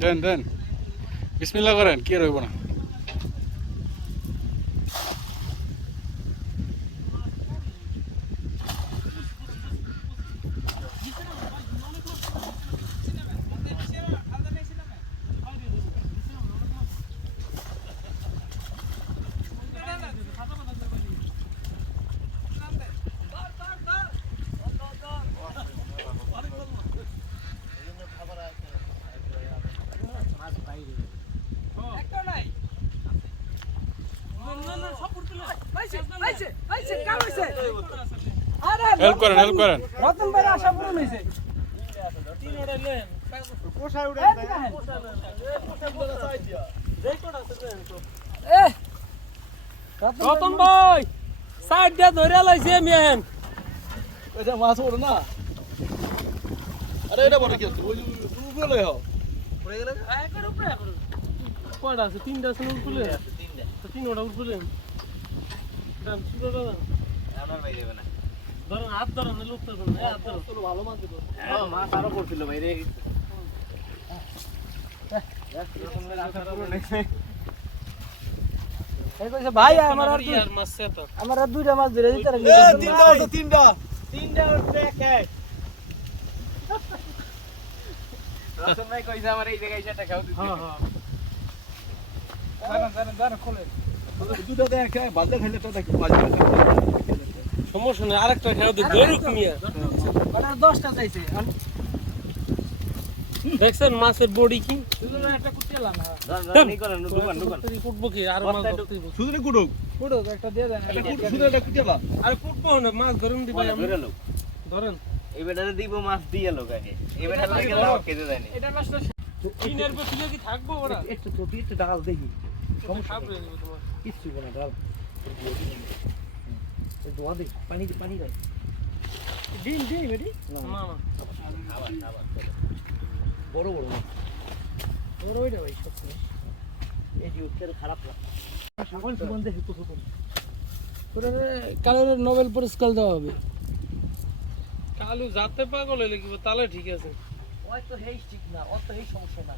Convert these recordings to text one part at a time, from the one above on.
দেন দেন বিসমিল্লাহ করেন, কি রইব না। হেল্প করেন, হেল্প করেন। রতন ভাই আশা পূরণ হয়েছে। রতন ভাই সাইড দিয়ে ধরে লাইছে মেন। এটা মাছ ওড়ে না। আরে এটা বড় কি আছে? ওই উপরে লই হও। পড়ে গেলে? একবার উপরে এখন। কয়টা আছে? তিনটা আছে উপরে। তিনটা। তো তিনটা উপরে। দাম শুরু দাদা। আমার ভাই দেবে না। ধরেন হাত ধরেন লোক তো ধরেন। হাত ধরেন। চলো ভালো মাছ দেবো। হ্যাঁ মাছ আরো পড়ছিল ভাই রে। এই কইছে ভাই আমার আর মাছ তো। আমার আর দুইটা মাছ ধরে দিতে রাখলি। তিনটা আছে তিনটা। তিনটা উঠবে এক। রতন ভাই কইছে আমার এই জায়গায় যেটা খাও দিতে। হ্যাঁ হ্যাঁ। দাঁড়ান খোলেন। দুটো দেখ খায় বাজে খাইলে তো দেখি বাজে। সমস্যা নেই, আরেকটা খেয়ে দিই ধরুক মিয়া। মানে 10টা চাইছে। দেখছেন মাছের বডি কি? শুধু একটা কুটিলাম না। রানি করেন দোকান দোকান। তুই কুটবো কি আর মাছ ধরতে দিব। শুধু কুড়ুক। কুটো একটা দিয়ে দেন। শুধু এটা কুটিলা। আরে কুটবো না, মাছ ধরুন দিবা। ধরে লো। ধরেন। এই বেটারে দিব মাছ দিয়ে লোক আগে। এই বেটার লাগে দাও খেতে দেয়নি। এটা মাছটা চিনের পেছনে কি থাকবো ওরা? একটু তো একটু ডাল দেখি। সমস্যা হবে তোমার। কিচ্ছু না ডাল। এই দোয়া দে পানি দাও। ডিম এডি? না না। আবার বড় মাছ। বড় ওইটা ভাই সব। এই যে উত্তর খারাপ না। সকল সুগন্ধে হেতু হুকুম। ওরে কালোর নোবেল পুরস্কার দেওয়া হবে। কালু যাতে পাগল হইলে কি তাহলে ঠিক আছে। ওই তো হেই ঠিক না, ওর তো হেই সমস্যা না।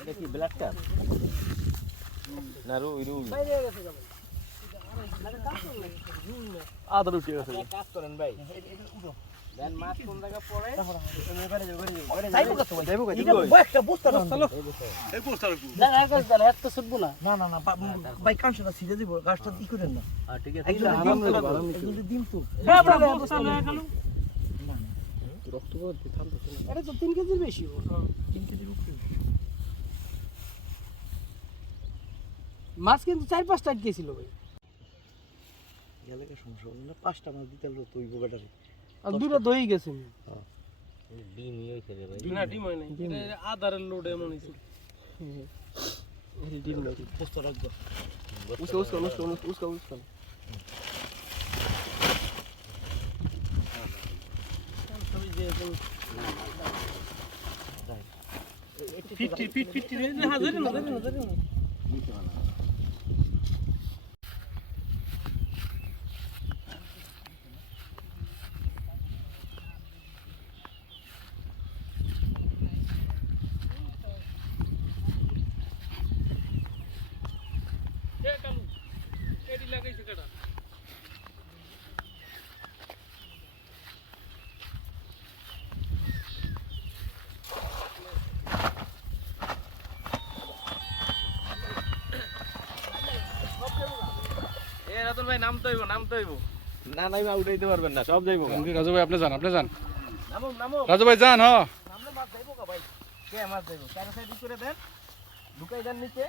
এটা কি ব্ল্যাক কাপ না রুই আদর উঠে গেছে। কাজ করেন ভাই, দেন মাছ কোন জায়গা পড়ে যাইবো একটা বস্তা না এই বস্তা রাখু না না গাছ দাঁড়া এত ছুটবো না না না ভাই কাঁচটা সিধে দিব গাছটা ই করেন না। ঠিক আছে একদম দিন তো বস্তা লয়ে গেল না রক্ত করতে থামতো এটা তো 3 কেজির বেশি 3 কেজির উপরে মাছ কিন্তু 4-5টা গিয়েছিল ভাই। গেলে কি সমস্যা হবে না? 5টা মাছ দিতে হলো তুই গোটারে আর দুটো দই গেছে। হ্যাঁ ডিম হইছে রে ভাই। না ডিম হয় নাই, এটা আদারের লোড এমন হইছে। এই ডিম নাই পোস্ত রাখবো উস্কা ফিট হাজারে না লাগাইছে কাটা রাতুল ভাই নাম তো হইব না নাইবা উঠাইতে পারবেন না সব যাইবো রাজু ভাই আপনি যান নামো রাজু ভাই যান হ্যাঁ সামনে মাছ যাইবো ভাই কে মাছ যাইবো চার সাইড করে দেন ঢুকাই দেন নিচে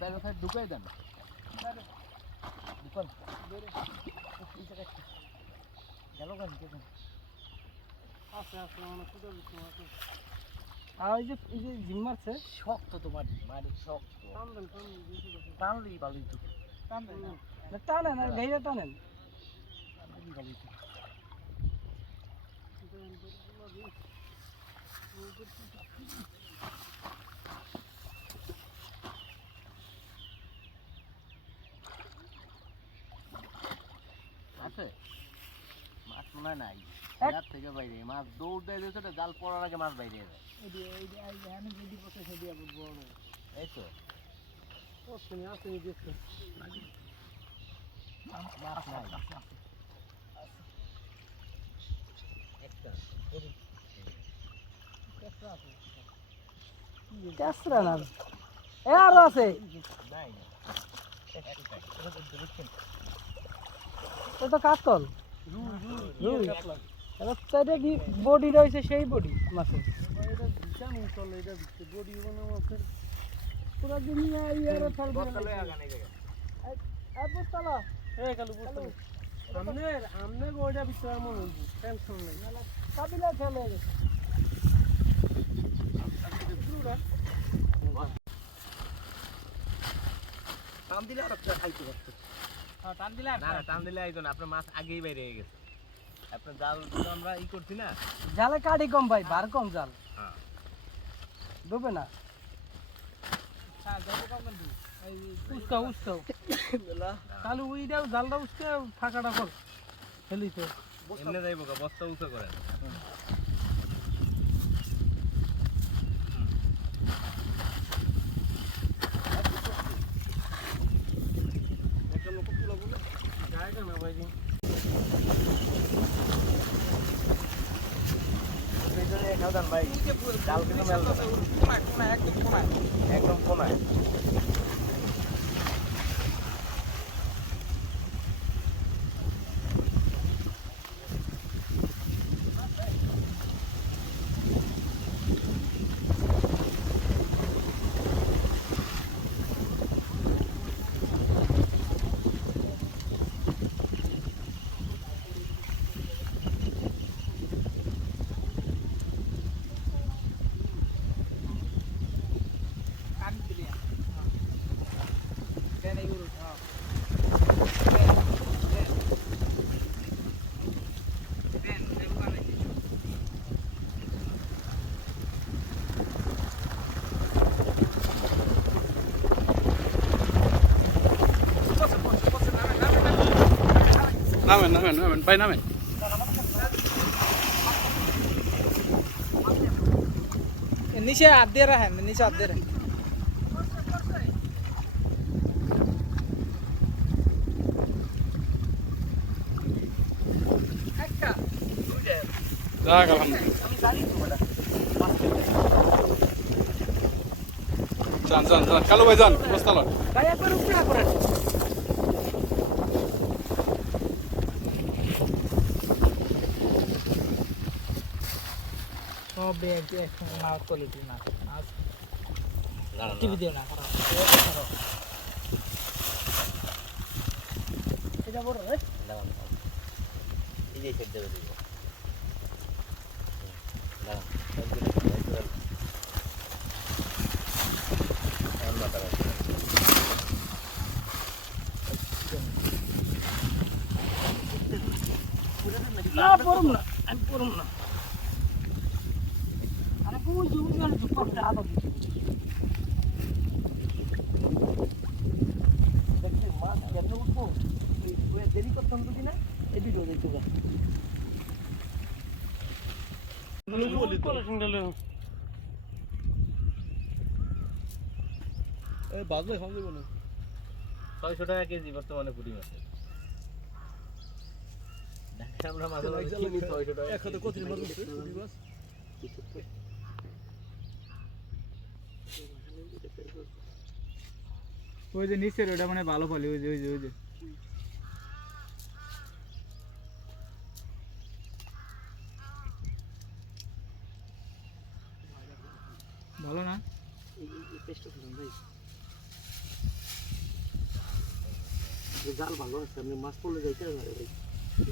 চার সাইড ঢুকাই দেন ঢুকান গেল গান কে আছে অনেক কুদা দিতে আছে আর এই যে জিম মারছে শক্ত তো মারি শক্ত টানলেই ভালোই তো টানেন আর গাইরা টানেন আছে মাছ মনে নাই রাত থেকে বাইরে মাছ দৌড় দেয় দিয়েছে জাল পড়ার আগে মাছ বাইরে যায় এই তো মাছ নাই কেসরা না এ আরো আছে নাই এটা তো কাতল রুই এটা চাইতে কি বডি রয়েছে সেই বডি মাছের এটা জানি চলে এটা বডি বানানো মাছের পুরো দুনিয়া ইয়ারে ফেল করে এই বুঝতালা এই কালু বুঝতালা আমনে গোড়া ভিতর মন হইছে টেনশন নাই কাবিলা ফেলে গেছে টান দিলে আর একটা খাইতে পারতো টান দিলে না টান দিলে আইতো না আপনার মাছ আগেই বাইরে হয়ে গেছে আপনার জাল আমরা করছি না জালে কাটি কম ভাই বার কম জাল হ্যাঁ ডুবে না উস্কাও তাহলে ওইটাও জালটা উস্কে ফাঁকাটা কর ফেলি তো এমনি যাইব বস্তা উঁচু করেন ভাই জাল কিন্তু একদম কোনায় নামেন ভাই নামেন নিচে হাত দিয়ে রাখেন নিচে হাত দিয়ে রাখেন যাক আলহামদুলিল্লাহ যান কালু ভাই যান বস্তা লন ভাই একবার উপরে করেন সব ব্যাগ এখন না কোয়ালিটি না টিভি দিও না এটা বড় রে এই যে সেট দেবে দিব না পড়ুম না আমি পড়ুম না গেলে তো কষ্ট আদা দিতে দেখতে মাছ কেমনে উঠবো ওই দেরি করতাম যদি না এই ভিডিও দেখতে যা এই বাজলে খাওয়া যাবে না 600 টাকা কেজি বর্তমানে পুঁটি মাছের আমরা মাঝে মাঝে কিনি 600 টাকা এক হাতে কত মাছ উঠছে পুঁটি মাছ ওই যে নিচের ওটা মানে ভালো ফলে ওই যে ওই যে ওই যে ভালো না এই পেস্টটা দিলাম ভাই জাল ভালো আছে আপনি মাছ পড়লে যাইতে পারে ভাই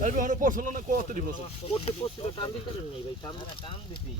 আরে ওখানে পড়ছিল না কত দিবস করতে পড়ছিল টান দিতে নেই ভাই টান টান দিছি